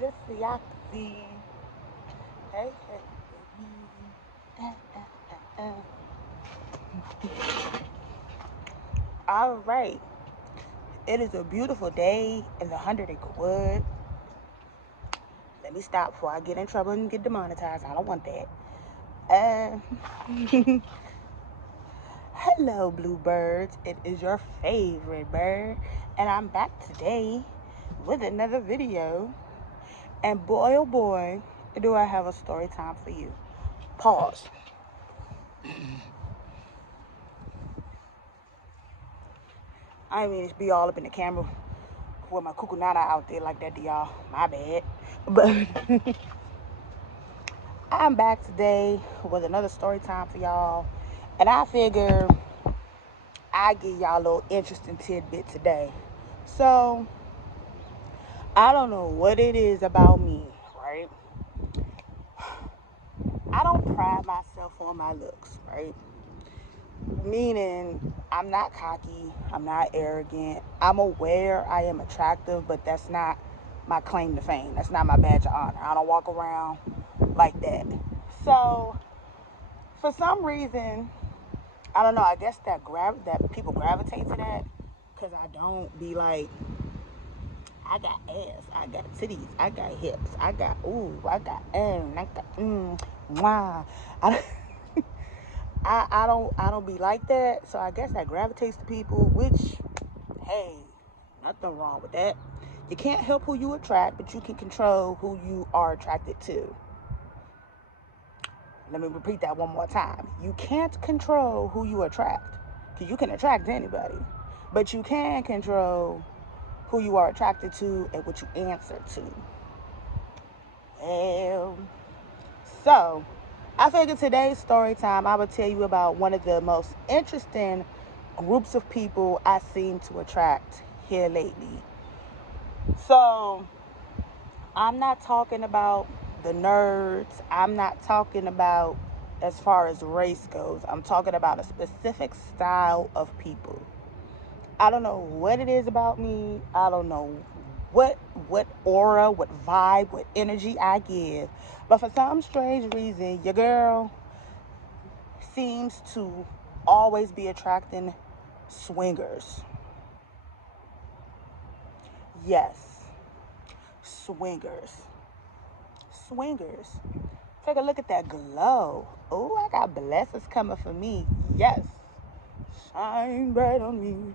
Just so y'all can see. Hey, hey, baby. All right. It is a beautiful day in the 100-acre wood. Let me stop before I get in trouble and get demonetized. I don't want that. Hello, bluebirds. It is your favorite bird, and I'm back today with another video. And boy, oh boy, do I have a story time for you. Pause. I ain't mean to be all up in the camera with my cucumber out there like that to y'all. My bad. But I'm back today with another story time for y'all. And I figure I give y'all a little interesting tidbit today. So, I don't know what it is about me, right? I don't pride myself on my looks, right? Meaning, I'm not cocky, I'm not arrogant. I'm aware I am attractive, but that's not my claim to fame. That's not my badge of honor. I don't walk around like that. So, for some reason, I don't know, I guess that people gravitate to that, because I don't be like, I got ass, I got titties, I got hips, I got mwah. I, I don't be like that. So I guess that gravitates to people, which, hey, nothing wrong with that. You can't help who you attract, but you can control who you are attracted to. Let me repeat that one more time. You can't control who you attract, because you can attract anybody, but you can control who you are attracted to and what you answer to. Well, so I figured today's story time, I would tell you about one of the most interesting groups of people I seem to attract here lately. So I'm not talking about the nerds. I'm not talking about as far as race goes. I'm talking about a specific style of people. I don't know what it is about me. I don't know what aura, what vibe, what energy I give. But for some strange reason, your girl seems to always be attracting swingers. Yes, swingers. Swingers. Take a look at that glow. Oh, I got blessings coming for me. Yes. Shine bright on me.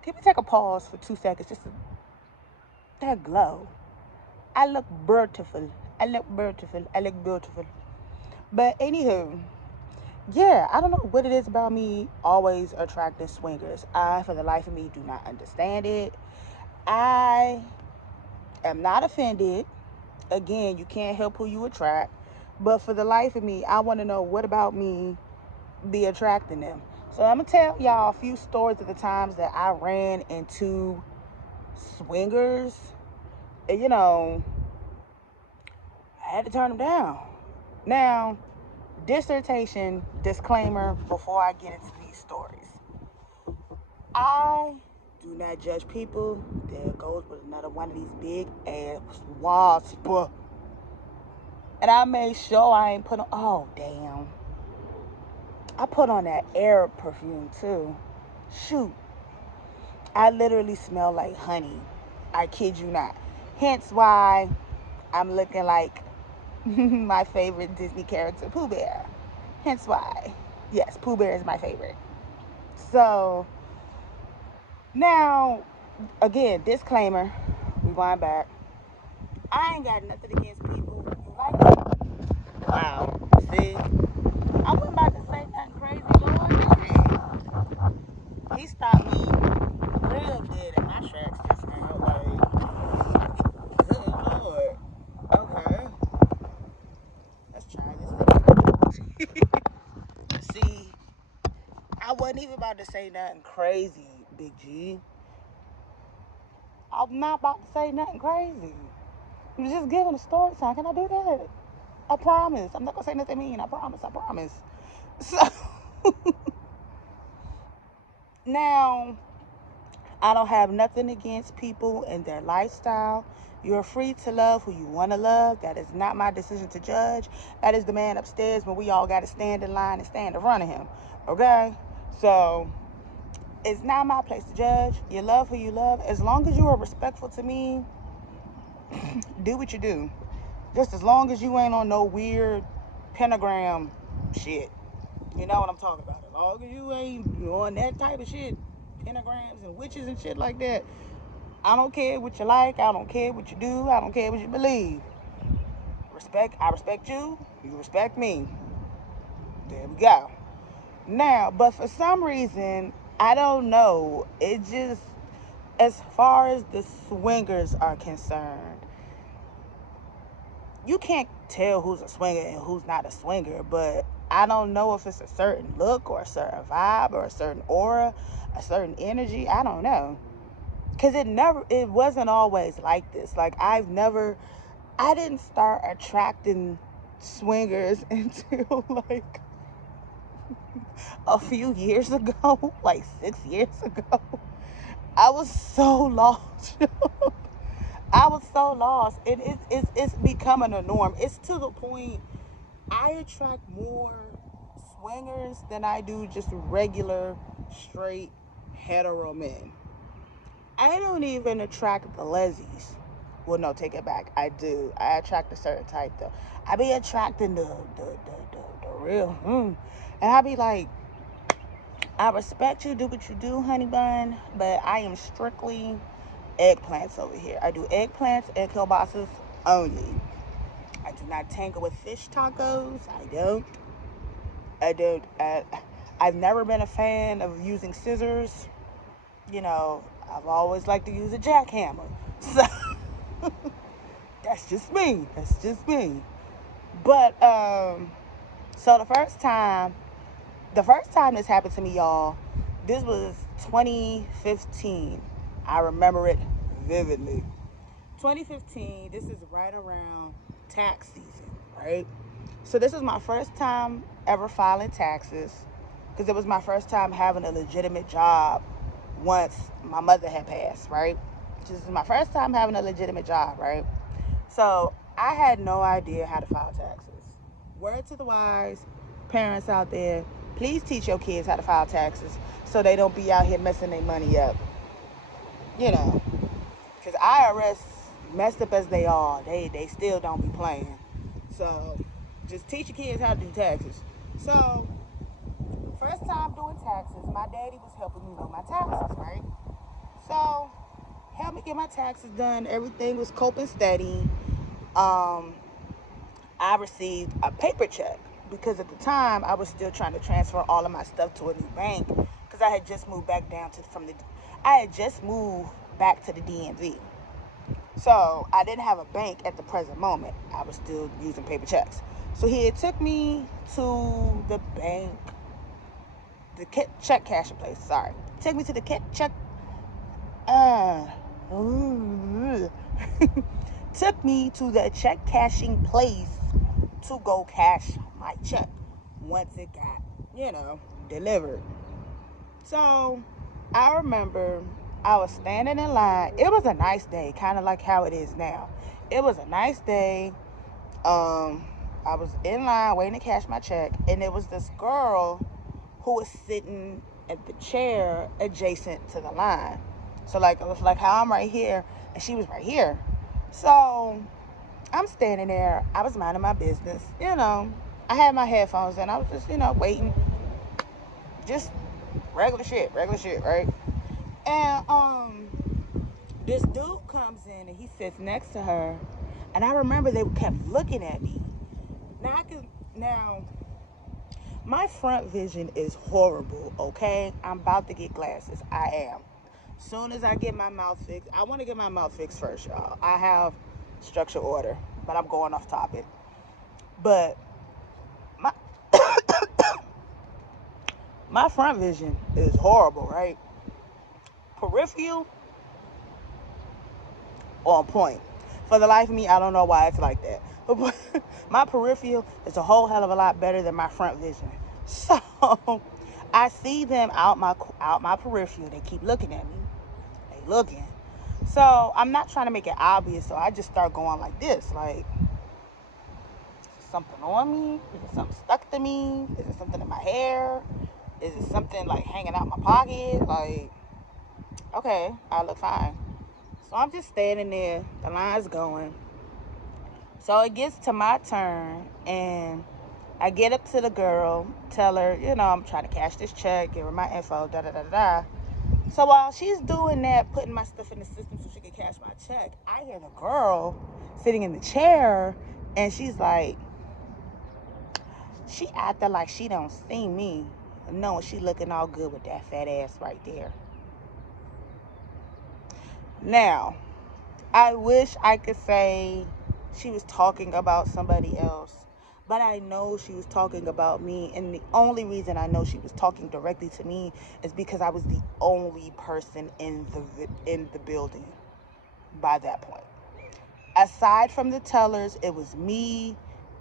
Can we take a pause for 2 seconds? That glow. I look beautiful. I look beautiful. I look beautiful. But anywho, yeah, I don't know what it is about me always attracting swingers. I, for the life of me, do not understand it. I am not offended. Again, you can't help who you attract. But for the life of me, I want to know what about me be attracting them. So I'm going to tell y'all a few stories of the times that I ran into swingers. And, I had to turn them down. Now, dissertation disclaimer before I get into these stories. I do not judge people. There goes with another one of these big ass wasps. And I made sure I ain't put on, oh damn. I put on that Arab perfume too. Shoot. I literally smell like honey. I kid you not. Hence why I'm looking like my favorite Disney character, Pooh Bear. Hence why. Yes, Pooh Bear is my favorite. So, now, again, disclaimer. Rewind back. I ain't got nothing against people who like it. Wow. See? I wasn't about to say nothing crazy, Lord. He stopped me real dead in my tracks just now. Like, good Lord. Okay. Let's try this again. See, I wasn't even about to say nothing crazy, Big G. I'm not about to say nothing crazy. I'm just giving a story time. Can I do that? I promise. I'm not going to say nothing mean. I promise. I promise. So, now, I don't have nothing against people and their lifestyle. You're free to love who you want to love. That is not my decision to judge. That is the man upstairs, but we all got to stand in line and stand in front of him. Okay? So, it's not my place to judge. You love who you love. As long as you are respectful to me, do what you do. Just as long as you ain't on no weird pentagram shit. You know what I'm talking about. As long as you ain't on that type of shit, pentagrams and witches and shit like that, I don't care what you like. I don't care what you do. I don't care what you believe. I respect you. You respect me. There we go. Now, but for some reason, I don't know. It just, as far as the swingers are concerned, you can't tell who's a swinger and who's not a swinger, but I don't know if it's a certain look or a certain vibe or a certain aura, a certain energy. I don't know. Because it wasn't always like this. Like, I didn't start attracting swingers until like a few years ago, like 6 years ago. I was so lost. I was so lost. And it's becoming a norm. It's to the point I attract more swingers than I do just regular, straight, hetero men. I don't even attract the lesbies. Well, no, take it back. I do. I attract a certain type, though. I be attracting the real, And I be like, I respect you, do what you do, honey bun, but I am strictly eggplants over here. I do eggplants and kielbasa's only. I do not tangle with fish tacos. I don't. I don't. I've never been a fan of using scissors. You know, I've always liked to use a jackhammer. So that's just me. That's just me. But so the first time this happened to me, y'all, this was 2015. I remember it vividly. 2015, this is right around tax season, right? So this is my first time ever filing taxes because it was my first time having a legitimate job once my mother had passed, right? This is my first time having a legitimate job, right? So I had no idea how to file taxes. Word to the wise, parents out there, please teach your kids how to file taxes so they don't be out here messing their money up. You know, because IRS, messed up as they are, they still don't be playing. So just teach your kids how to do taxes. So first time doing taxes, my daddy was helping me with my taxes, right? So helped me get my taxes done. Everything was coping steady. Um, I received a paper check because at the time I was still trying to transfer all of my stuff to a new bank because I had just moved back down to from the I had just moved back to the DMV. So I didn't have a bank at the present moment. I was still using paper checks. So he had took me to the bank, the check cashing place. Sorry, took me to the check. Uh, took me to the check cashing place to go cash my check once it got, delivered. So I remember I was standing in line. It was a nice day, kind of like how it is now. It was a nice day. I was in line waiting to cash my check, and it was this girl who was sitting at the chair adjacent to the line. So like it was like how I'm right here, and she was right here. So I'm standing there. I was minding my business. I had my headphones in. I was just waiting, just regular shit, right? And this dude comes in and he sits next to her, and I remember they kept looking at me. Now my front vision is horrible. Okay, I'm about to get glasses. I am. Soon as I get my mouth fixed, I want to get my mouth fixed first, y'all. I have structure order, but I'm going off topic. But my my front vision is horrible, right? Peripheral on point. For the life of me, I don't know why it's like that. But my peripheral is a whole hell of a lot better than my front vision. So I see them out my peripheral. They keep looking at me. looking. So I'm not trying to make it obvious. So I just start going like this, like, is something on me? Is it something stuck to me? Is it something in my hair? Is it something like hanging out my pocket? Like, okay, I look fine. So I'm just standing there. The line's going. So it gets to my turn, and I get up to the girl, tell her, I'm trying to cash this check, give her my info, da da da da. So while she's doing that, putting my stuff in the system so she can cash my check, I hear the girl sitting in the chair, and she's like, she acting like she don't see me, knowing she looking all good with that fat ass right there. Now, I wish I could say she was talking about somebody else, but I know she was talking about me, and the only reason I know she was talking directly to me is because I was the only person in the building by that point. Aside from the tellers, it was me,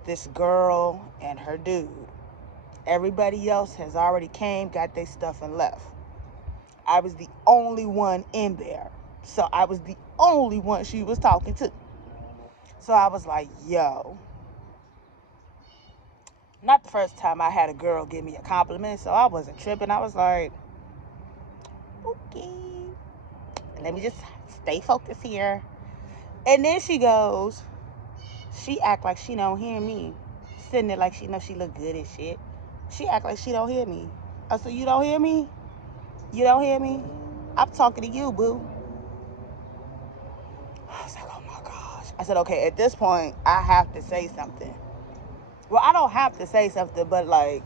this girl, and her dude. Everybody else has already came, got their stuff, and left. I was the only one in there. So I was the only one she was talking to. So I was like, yo. Not the first time I had a girl give me a compliment, so I wasn't tripping. I was like, okay, let me just stay focused here. And then she goes, she act like she don't hear me. Sitting there like she know she look good as shit. She act like she don't hear me. I said, you don't hear me? You don't hear me? I'm talking to you, boo. I was like, oh my gosh. I said, okay, at this point, I have to say something. Well, I don't have to say something, but like,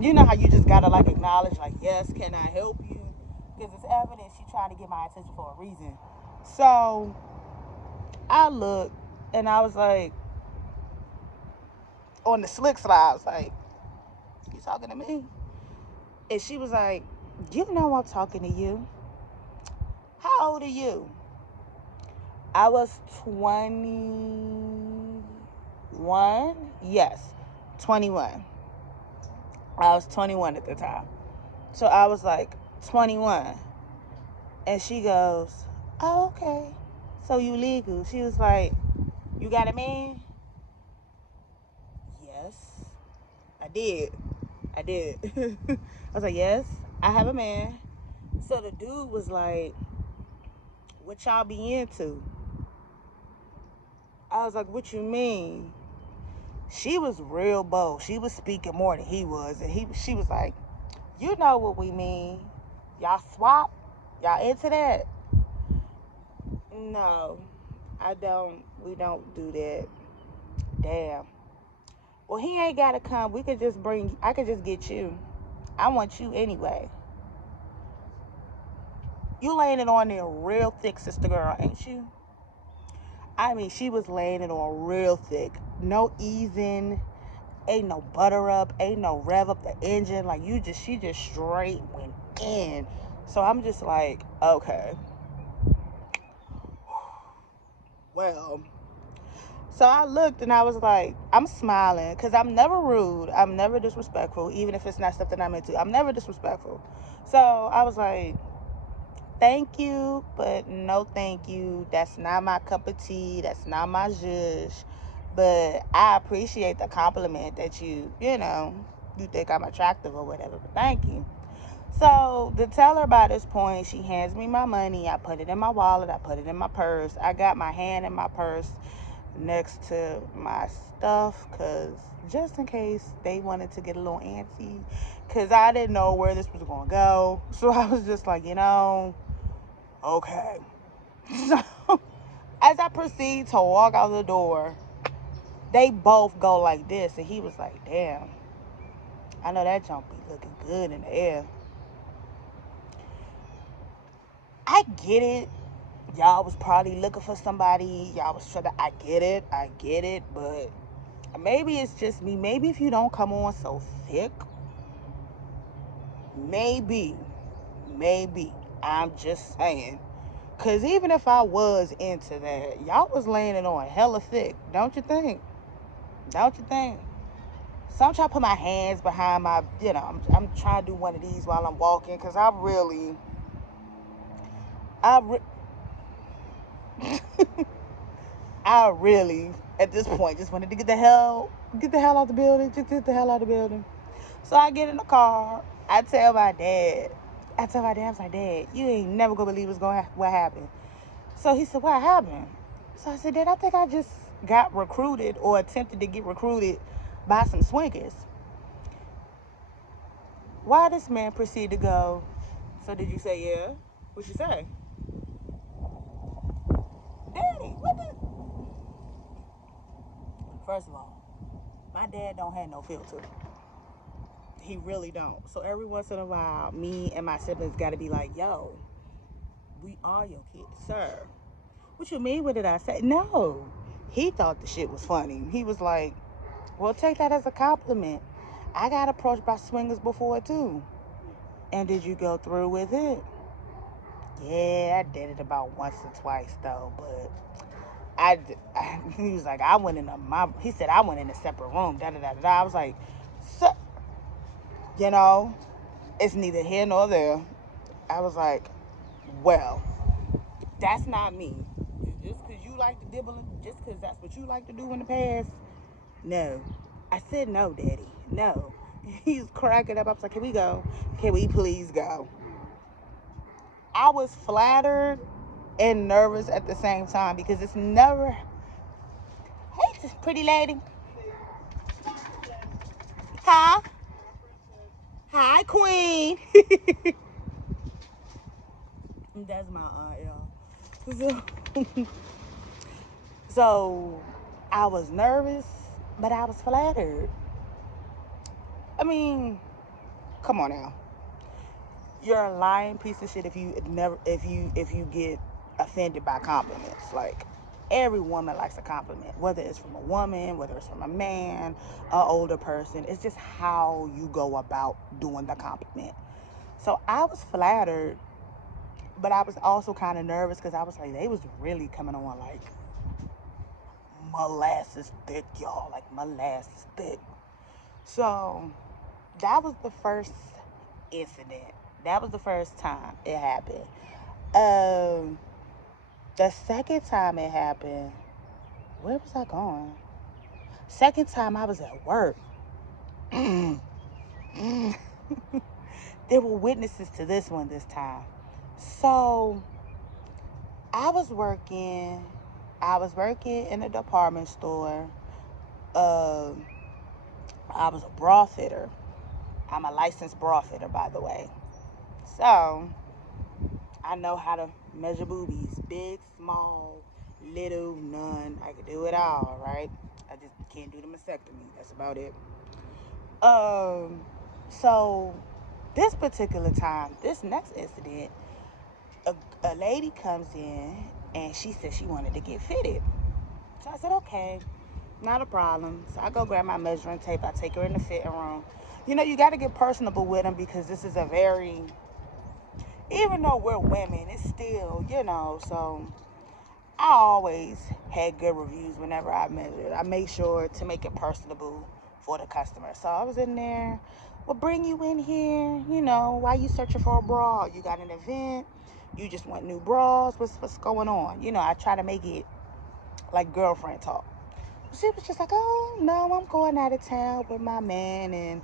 you know how you just gotta like acknowledge, like, yes, can I help you? Because it's evident she's trying to get my attention for a reason. So I looked and I was like, on the slick slide, I was like, you talking to me? And she was like, you know I'm talking to you. How old are you? I was 21. Yes, 21. I was 21 at the time. So I was like, 21. And she goes, oh, okay. So you legal. She was like, you got a man? Yes, I did. I was like, yes, I have a man. So the dude was like, what y'all be into? I was like, what you mean? She was real bold. She was speaking more than he was. And she was like, you know what we mean. Y'all swap? Y'all into that? No, I don't. We don't do that. Damn. Well, he ain't got to come. I could just get you. I want you anyway. You laying it on there real thick, sister girl, ain't you? I mean, she was laying it on real thick. No easing. Ain't no butter up. Ain't no rev up the engine. Like, she just straight went in. So I'm just like, okay. Well, so I looked and I was like, I'm smiling because I'm never rude. I'm never disrespectful, even if it's not something I'm into. I'm never disrespectful. So I was like, thank you, but no thank you. That's not my cup of tea. That's not my zhuzh. But I appreciate the compliment that you think I'm attractive or whatever. But thank you. So to tell her by this point, she hands me my money. I put it in my wallet. I put it in my purse. I got my hand in my purse next to my stuff because just in case they wanted to get a little antsy, because I didn't know where this was going to go. So I was just like, okay. So as I proceed to walk out the door, they both go like this. And he was like, damn, I know that junk be looking good in the air. I get it. Y'all was probably looking for somebody. Y'all was trying to, I get it. But maybe it's just me. Maybe if you don't come on so thick, maybe, I'm just saying. Because even if I was into that, y'all was laying it on hella thick. Don't you think? So I'm trying to put my hands behind my, I'm trying to do one of these while I'm walking because I really, I, re- I really, at this point, just wanted to get the hell out the building. Just get the hell out the building. So I get in the car. I tell my dad. I was like, Dad, you ain't never gonna believe what happened. So he said, what happened? So I said, Dad, I think I just got recruited or attempted to get recruited by some swingers. Why this man proceed to go, so did you say yeah? What you say? Daddy, what the? First of all, my dad don't have no filter. He really don't. So every once in a while, me and my siblings got to be like, yo, we are your kids, sir. What you mean? What did I say? No. He thought the shit was funny. He was like, well, take that as a compliment. I got approached by swingers before, too. And did you go through with it? Yeah, I did it about once or twice, though. But he was like, he said, I went in a separate room, da-da-da-da-da. I was like, so, you know, it's neither here nor there. I was like, well, that's not me. Just because you like to dibble, just because that's what you like to do in the past, no. I said no, Daddy, no. He's cracking up. I was like, can we go? Can we please go? I was flattered and nervous at the same time because it's never, hey, pretty lady. Hi. Hi, Queen. That's my aunt, y'all. So I was nervous, but I was flattered. I mean, come on now. You're a lying piece of shit if you get offended by compliments. Like, every woman likes a compliment, whether it's from a woman, whether it's from a man, an older person. It's just how you go about doing the compliment. So I was flattered, but I was also kind of nervous because I was like, they was really coming on like molasses thick, y'all, like molasses thick. So that was the first incident. That was the first time it happened. Um, the second time it happened, where was I going? Second time I was at work. There were witnesses to this one this time. So I was working. I was working in a department store. Um, I was a bra fitter. I'm a licensed bra fitter, by the way. So I know how to measure boobies. Big, small, little, none. I can do it all, right? I just can't do the mastectomy. That's about it. Um, so this particular time, this next incident, a lady comes in and she said she wanted to get fitted. So I said, okay, not a problem. So I go grab my measuring tape. I take her in the fitting room. You know, you got to get personable with them because this is a very, even though we're women, it's still, so I always had good reviews whenever I measured. I made sure to make it personable for the customer. So I was in there. What bring you in here? Why you searching for a bra? You got an event? You just want new bras? What's going on? I try to make it like girlfriend talk. She was just like, oh, no, I'm going out of town with my man and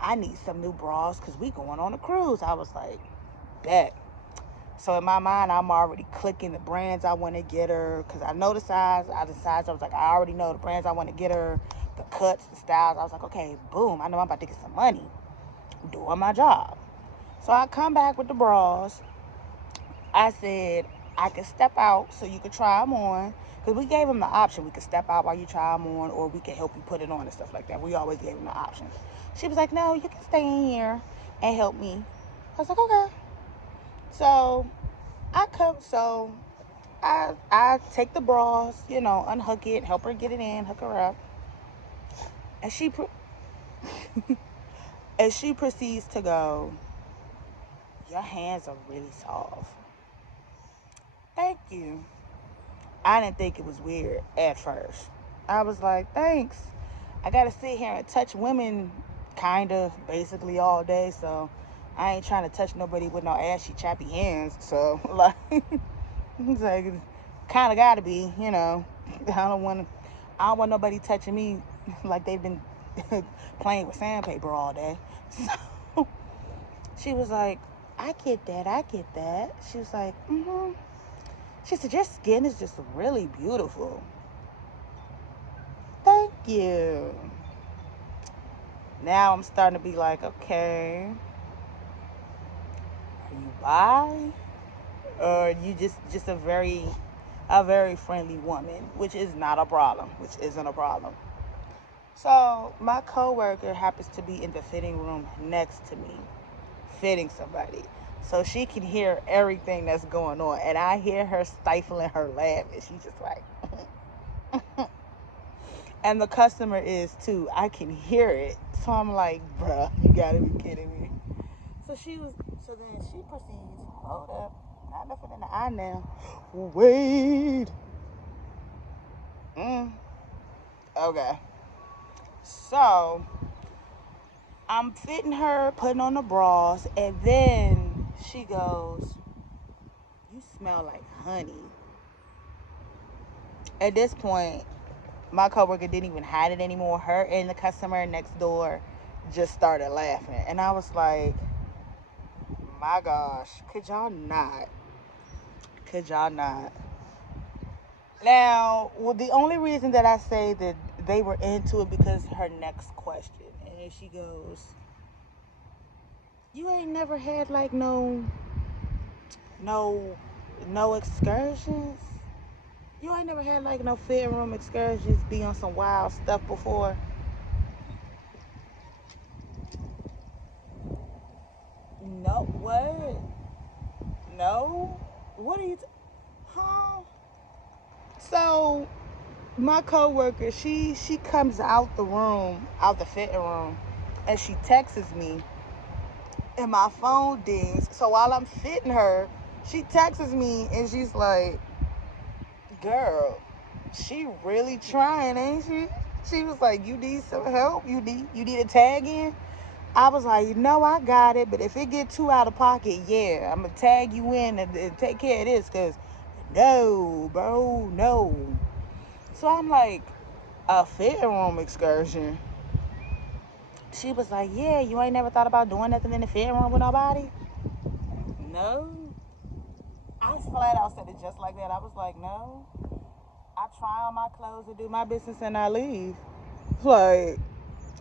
I need some new bras because we going on a cruise. I was like, bet. So in my mind, I'm already clicking the brands I want to get her because I know the size. I was like, I already know the brands I want to get her, the cuts, the styles. I was like, okay, boom. I know I'm about to get some money doing my job. So I come back with the bras. I said, I can step out so you can try them on. Because we gave him the option. We could step out while you try them on, or we can help you put it on and stuff like that. We always gave him the option. She was like, no, you can stay in here and help me. I was like, okay. So I take the bras, unhook it, help her get it in, hook her up. And she proceeds to go, your hands are really soft. Thank you. I didn't think it was weird at first. I was like, thanks. I got to sit here and touch women kind of basically all day. So, I ain't trying to touch nobody with no ashy, chappy hands. So, like, it's like, kind of got to be, you know. I don't want nobody touching me like they've been playing with sandpaper all day. So, she was like, I get that. I get that. She was like, mm-hmm. She said, your skin is just really beautiful. Thank you. Now I'm starting to be like, okay, are you bi? Or are you just a very friendly woman, which is not a problem, which isn't a problem. So my coworker happens to be in the fitting room next to me, fitting somebody. So she can hear everything that's going on. And I hear her stifling her laugh. And she's just like, and the customer is too. I can hear it. So I'm like, bruh, you gotta be kidding me. So then she proceeds, hold up, not nothing in the eye now. Wait. Okay. So I'm fitting her, putting on the bras, and then she goes, you smell like honey. At this point, my coworker didn't even hide it anymore. Her and the customer next door just started laughing. And I was like, my gosh, could y'all not? Could y'all not? Now, well, the only reason that I say that they were into it because her next question. And then she goes, you ain't never had like no no excursions? You ain't never had like no fitting room excursions, be on some wild stuff before? No, what? No? What are you huh? So my coworker, she comes out the room, out the fitting room, and she texts me and my phone dings. So while I'm fitting her, she texts me and she's like, girl, she really trying, ain't she? She was like, you need some help? You need a tag in? I was like, no, I got it. But if it get too out of pocket, yeah, I'm going to tag you in and take care of this. Because no, bro, no. So I'm like, a fitting room excursion? She was like, yeah, you ain't never thought about doing nothing in the fitting room with nobody? No. I flat out said it just like that. I was like, no. I try on my clothes and do my business and I leave. Like,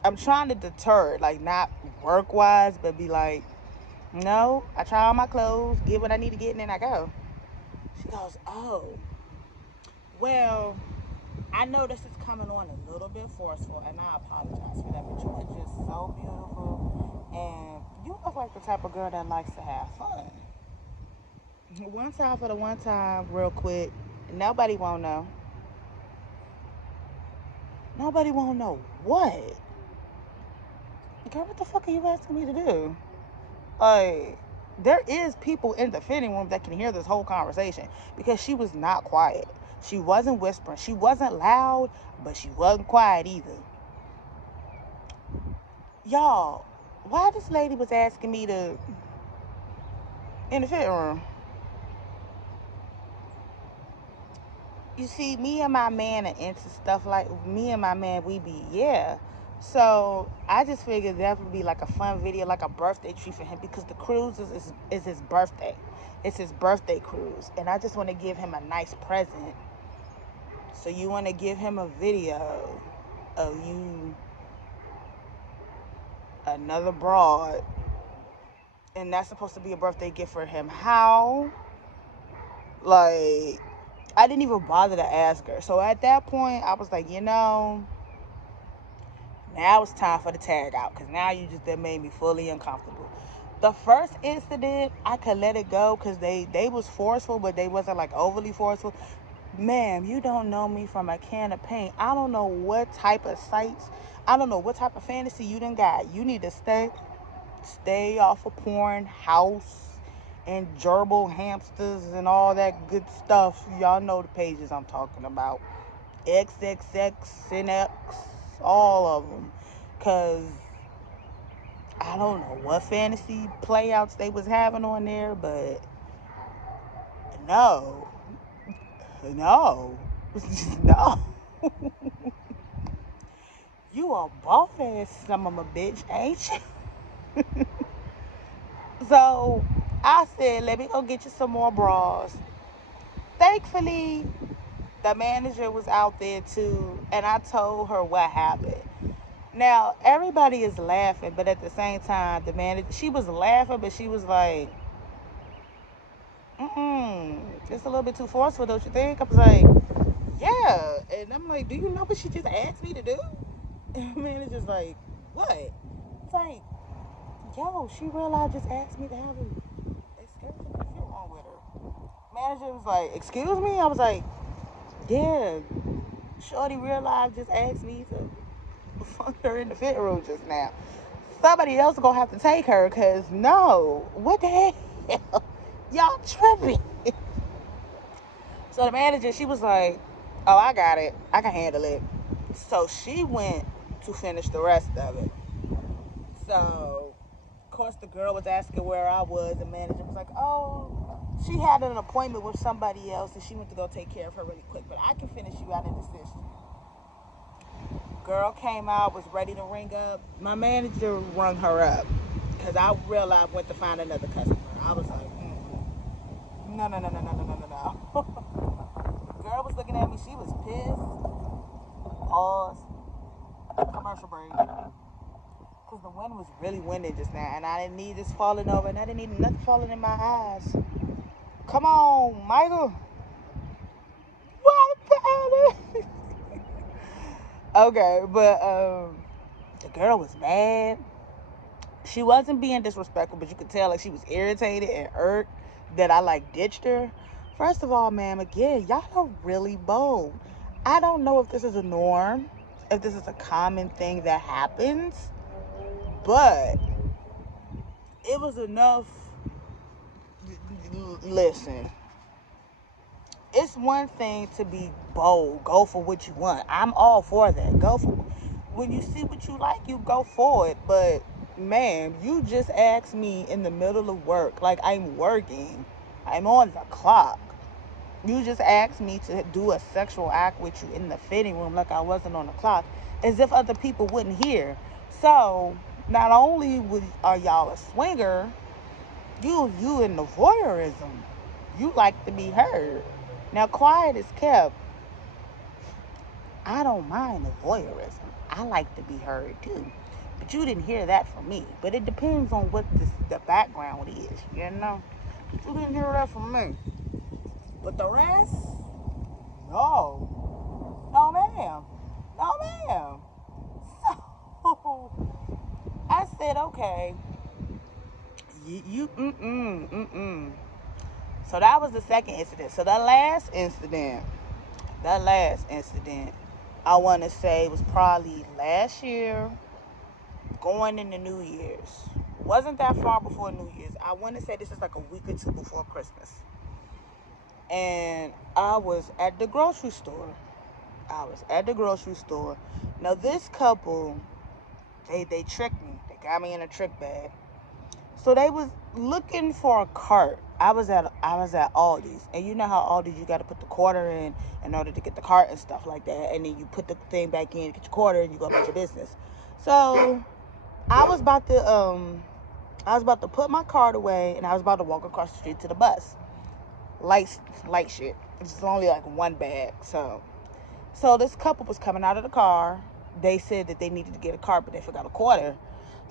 I'm trying to deter it, like not work wise, but be like, no, I try on my clothes, get what I need to get, and then I go. She goes, oh, well, I know this is coming on a little bit forceful, and I apologize for that, but you are just so beautiful, and you look like the type of girl that likes to have fun. One time for the one time, real quick, nobody won't know. Nobody won't know what? Girl, what the fuck are you asking me to do? Like, there is people in the fitting room that can hear this whole conversation because she was not quiet. She wasn't whispering. She wasn't loud, but she wasn't quiet either. Y'all, why this lady was asking me to in the fitting room? You see, me and my man are into stuff like me and my man, we be, yeah. So I just figured that would be like a fun video, like a birthday treat for him because the cruise is his birthday. It's his birthday cruise. And I just want to give him a nice present. So you want to give him a video of you, another broad, and that's supposed to be a birthday gift for him. How? Like, I didn't even bother to ask her. So at that point, I was like, now it's time for the tag out because now you just made me fully uncomfortable. The first incident, I could let it go because they was forceful, but they wasn't like overly forceful. Ma'am, you don't know me from a can of paint. I don't know what type of sites, I don't know what type of fantasy you done got. You need to stay off of porn, house, and gerbil hamsters and all that good stuff. Y'all know the pages I'm talking about. XXX, NX, all of them. Because I don't know what fantasy playouts they was having on there, but no, no, no. You a boss ass son of a bitch, ain't you? So I said, let me go get you some more bras. Thankfully, the manager was out there too, and I told her what happened. Now everybody is laughing, but at the same time, the manager, she was laughing, but she was like, it's a little bit too forceful, don't you think? I was like, yeah. And I'm like, do you know what she just asked me to do? And the manager's like, what? It's like, yo, she realized just asked me to have a excursion to fit on with her. Manager was like, excuse me? I was like, yeah. Shorty realized just asked me to fuck her in the fit room just now. Somebody else gonna have to take her, cause no, what the hell? Y'all tripping. So the manager, she was like, oh, I got it. I can handle it. So she went to finish the rest of it. So, of course, the girl was asking where I was. The manager was like, oh, she had an appointment with somebody else and she went to go take care of her really quick. But I can finish you out in the system. Girl came out, was ready to ring up. My manager rung her up because I realized I went to find another customer. I was like, no, no, no, no, no, no, no, no, no. Girl was looking at me. She was pissed. Pause. Commercial break. Because the wind was really windy just now. And I didn't need this falling over. And I didn't need nothing falling in my eyes. Come on, Michael. What? Okay, but the girl was mad. She wasn't being disrespectful, but you could tell like she was irritated and irked that I like ditched her. First of all, ma'am, again, y'all are really bold. I don't know if this is a norm, if this is a common thing that happens, but it was enough. Listen, it's one thing to be bold, go for what you want. I'm all for that. Go for when you see what you like, you go for it. But ma'am, you just asked me in the middle of work, like I'm working, I'm on the clock. You just asked me to do a sexual act with you in the fitting room like I wasn't on the clock, as if other people wouldn't hear. So not only are y'all a swinger, you in the voyeurism. You like to be heard. Now, quiet is kept. I don't mind the voyeurism. I like to be heard too. But you didn't hear that from me. But it depends on what the background is, you know? But you didn't hear that from me. But the rest? No. No, ma'am. No, ma'am. So, I said, okay. Mm-mm. So that was the second incident. So that last incident, I want to say was probably last year, going into New Year's. Wasn't that far before New Year's. I want to say this is like a week or two before Christmas. And I was at the grocery store. Now this couple, they tricked me. They got me in a trick bag. So they was looking for a cart. I was at Aldi's, and you know how Aldi's you got to put the quarter in order to get the cart and stuff like that, and then you put the thing back in, get your quarter, and you go about your business. So I was about to put my cart away, and I was about to walk across the street to the bus. Light shit. It's only like one bag. So this couple was coming out of the car. They said that they needed to get a cart, but they forgot a quarter.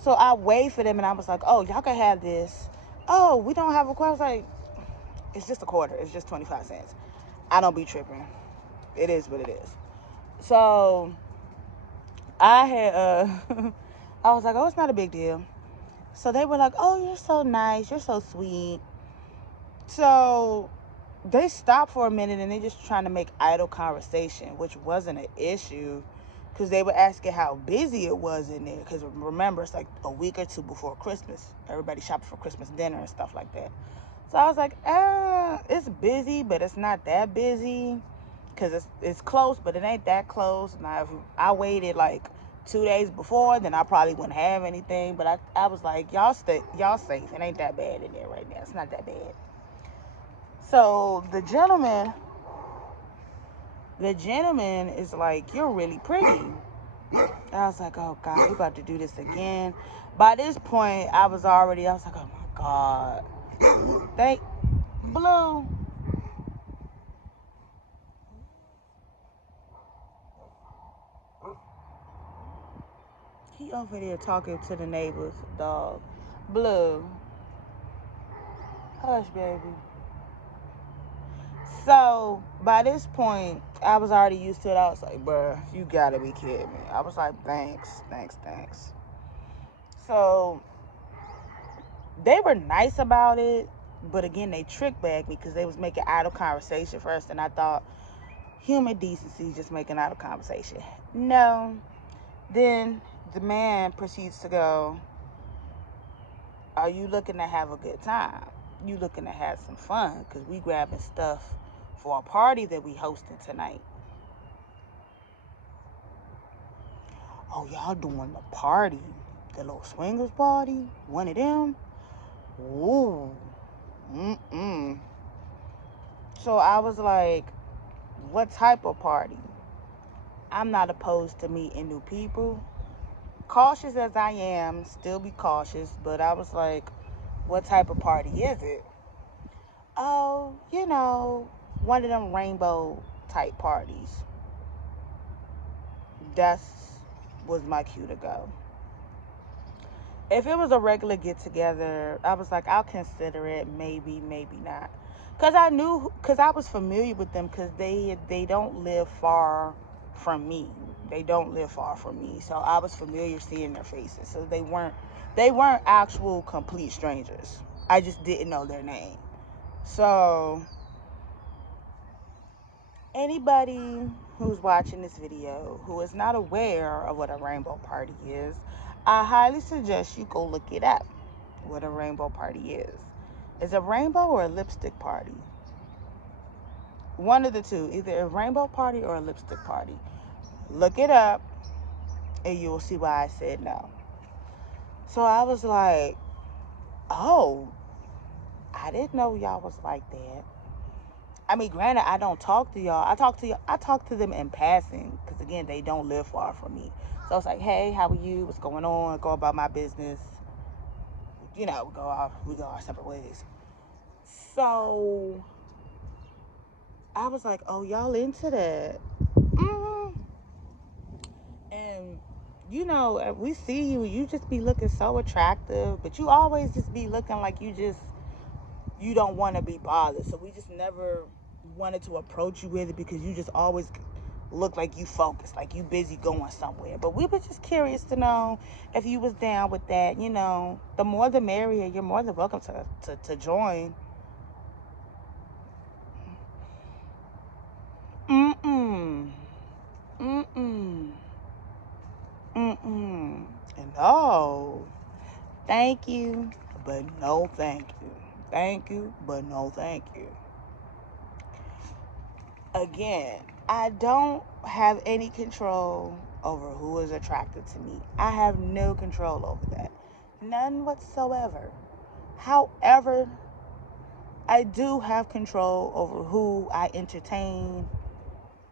So I waved for them, and I was like, oh, y'all can have this. Oh, we don't have a quarter. I was like, it's just a quarter. It's just 25 cents. I don't be tripping. It is what it is. So I had, I was like, oh, it's not a big deal. So they were like, oh, you're so nice. You're so sweet. So they stopped for a minute, and they just trying to make idle conversation, which wasn't an issue. Because they were asking how busy it was in there. Because remember, it's like a week or two before Christmas. Everybody shopping for Christmas dinner and stuff like that. So I was like, it's busy, but it's not that busy. Because it's close, but it ain't that close. Now, if I waited like 2 days before, then I probably wouldn't have anything. But I was like, y'all safe. It ain't that bad in there right now. It's not that bad. So the gentleman is like, you're really pretty. I was like, oh God, we about to do this again. By this point, I was like, oh my God. Thank Blue. He over there talking to the neighbor's dog. Blue. Hush, baby. So by this point, I was already used to it. I was like, bruh, you gotta be kidding me. I was like, thanks. So they were nice about it, but again, they trick bagged me because they was making idle conversation first, and I thought human decency, just making idle conversation. No. Then the man proceeds to go, are you looking to have a good time? You looking to have some fun? Because we grabbing stuff for a party that we hosting tonight. Oh, y'all doing the party? The little swingers party? One of them? Ooh. So I was like, what type of party? I'm not opposed to meeting new people. Cautious as I am, still be cautious, but I was like, what type of party is it? Oh, one of them rainbow type parties. That's was my cue to go. If it was a regular get together, I was like, I'll consider it, maybe, maybe not. Cause I was familiar with them, cause they don't live far from me. They don't live far from me, so I was familiar seeing their faces. So they weren't actual complete strangers. I just didn't know their name. So anybody who's watching this video who is not aware of what a rainbow party is, I highly suggest you go look it up. What a rainbow party is. Is a rainbow or a lipstick party? One of the two, either a rainbow party or a lipstick party. Look it up and you will see why I said no. So I was like, oh, I didn't know y'all was like that. I mean, granted, I don't talk to y'all. I talk to them in passing because again, they don't live far from me. So it's like, hey, how are you? What's going on? Go about my business. We go our separate ways. So I was like, oh, y'all into that? And we see you. You just be looking so attractive, but you always just be looking like you don't want to be bothered. So we just never wanted to approach you with it because you just always look like you focused, like you busy going somewhere. But we were just curious to know if you was down with that. The more the merrier. You're more than welcome to join. Mm-mm. Mm-mm. Mm-mm. No. Thank you, but no thank you. Thank you, but no thank you. Again, I don't have any control over who is attracted to me. I have no control over that. None whatsoever. However, I do have control over who I entertain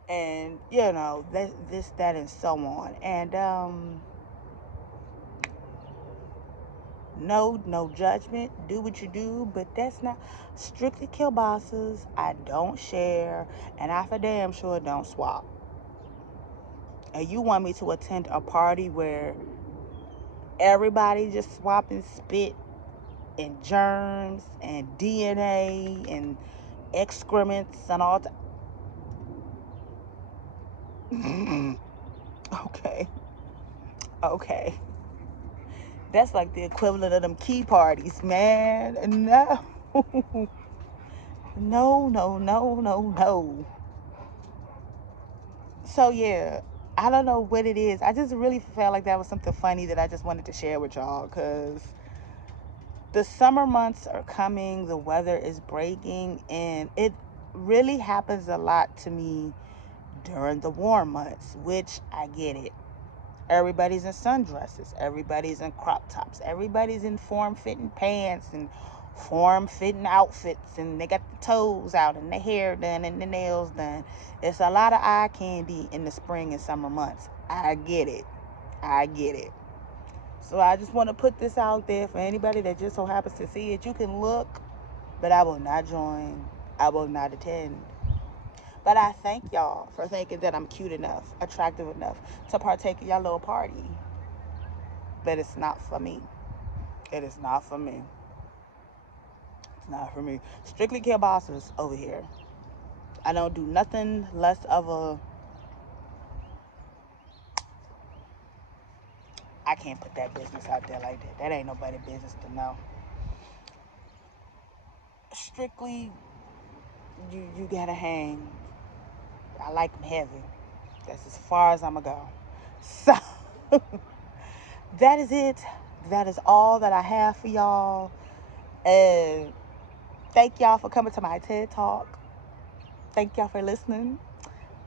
and, this, that, and so on. And, no judgment. Do what you do, but that's not strictly kielbasa's. I don't share, and I for damn sure don't swap. And you want me to attend a party where everybody just swapping spit and germs and DNA and excrements and all that? Okay. Okay. That's like the equivalent of them key parties, man. No. No, no, no, no, no. So yeah, I don't know what it is. I just really felt like that was something funny that I just wanted to share with y'all because the summer months are coming, the weather is breaking, and it really happens a lot to me during the warm months, which I get it. Everybody's in sundresses. Everybody's in crop tops. Everybody's in form-fitting pants and form-fitting outfits. And they got the toes out and the hair done and the nails done. It's a lot of eye candy in the spring and summer months. I get it. I get it. So I just want to put this out there for anybody that just so happens to see it. You can look, but I will not join. I will not attend. But I thank y'all for thinking that I'm cute enough, attractive enough to partake in y'all little party. But it's not for me. It is not for me. It's not for me. Strictly Kielbasa's over here. I don't do nothing less of a... I can't put that business out there like that. That ain't nobody's business to know. Strictly, you gotta hang. I like them heavy. That's as far as I'm gonna go. So, that is it. That is all that I have for y'all. And thank y'all for coming to my TED Talk. Thank y'all for listening.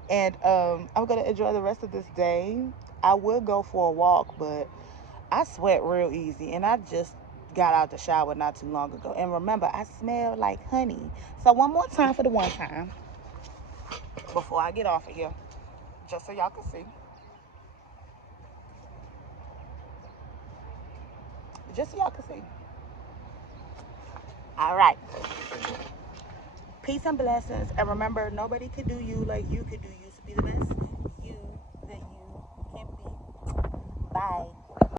And I'm going to enjoy the rest of this day. I will go for a walk, but I sweat real easy. And I just got out the shower not too long ago. And remember, I smell like honey. So one more time for the one time before I get off of here. Just so y'all can see. Just so y'all can see. All right. Peace and blessings. And remember, nobody could do you like you could do you. So be the best.